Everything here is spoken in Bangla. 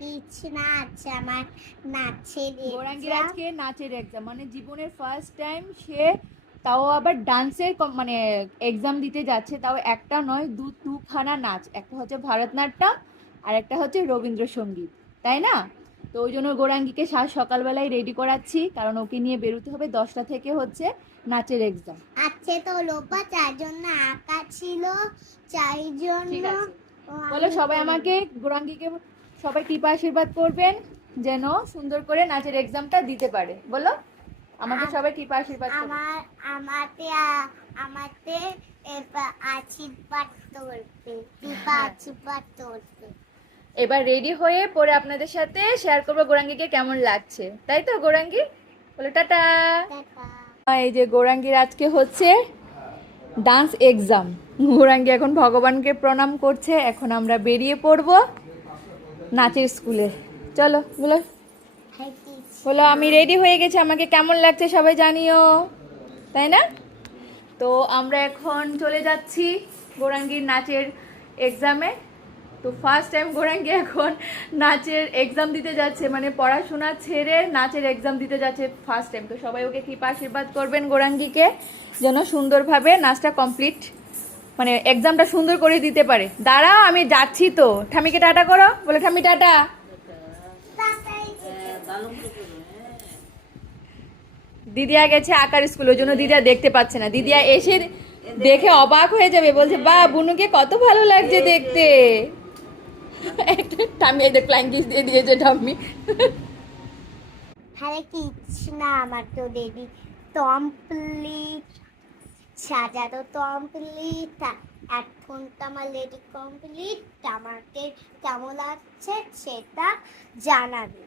কিছু না, আছে আমার নাচের গৌরাঙ্গীর exam। আজকে নাচের এক্সাম, মানে জীবনের ফার্স্ট টাইম সে, তাও আবার ডান্সের মানে এক্সাম দিতে যাচ্ছে। তাও একটা নয়, দুখানা নাচ, একটা হচ্ছে ভারতনাট্যম আর একটা হচ্ছে রবীন্দ্রসঙ্গীত, তাই না? তো ওই জন্য গৌরাঙ্গীকে সকালবেলায় রেডি করাচ্ছি, কারণ ওকে নিয়ে বেরোতে হবে 10টা থেকে হচ্ছে নাচের এক্সাম। আছে তো লোপা, চার জন্য আঁকা ছিল, চার জন্য। ঠিক আছে, বলো সবাই আমাকে, গৌরাঙ্গীকে সবাই কৃপা আশীর্বাদ করবেন যেন সুন্দর করে নাচের এক্সামটা দিতে পারে। বলো আমাকে সবাই কৃপা আশীর্বাদ করবে। আমাতে আশীর্বাদ করবে, কৃপা আশীর্বাদ করবে। এবার রেডি হয়ে পরে আপনাদের সাথে শেয়ার করবো গৌরাঙ্গীকে কেমন লাগছে, তাই তো গৌরাঙ্গী? বলো টাটা। এই যে গৌরাঙ্গীর আজকে হচ্ছে ডান্স এক্সাম। গৌরাঙ্গী এখন ভগবানকে প্রণাম করছে। এখন আমরা বেরিয়ে পড়বো নাচের স্কুলে। চলো বলো, বলো আমি রেডি হয়ে গেছি, আমাকে কেমন লাগছে সবাই জানিও, তাই না? তো আমরা এখন চলে যাচ্ছি গৌরাঙ্গীর নাচের এক্সামে। তো ফার্স্ট টাইম গৌরাঙ্গী এখন নাচের এক্সাম দিতে যাচ্ছে, মানে পড়াশোনা ছেড়ে নাচের এক্সাম দিতে যাচ্ছে ফার্স্ট টাইম। তো সবাই ওকে কৃপা আশীর্বাদ করবেন গৌরাঙ্গীকে যেন সুন্দরভাবে নাচটা কমপ্লিট, মানে এক্সামটা সুন্দর করে দিতে পারে। দাঁড়াও আমি যাচ্ছি তো। ঠামিকে টাটা করো, বলে ঠামি টাটা। দিদিয়া গেছে আঁকার স্কুল, ওই জন্য দিদিয়া দেখতে পাচ্ছে না। দিদিয়া এসে দেখে অবাক হয়ে যাবে, বলছে বা বুনুকে কত ভালো লাগছে দেখতে। ঠাম্মি এদের ফ্লাইং কিস দিয়ে দিয়েছে ঠাম্মি। হরে কৃষ্ণ, আমার তো রেডি কমপ্লিট, সাজানো কমপ্লিট, এখন তো আমার রেডি কমপ্লিট। আমাকে কেমন লাগছে সেটা জানাবে।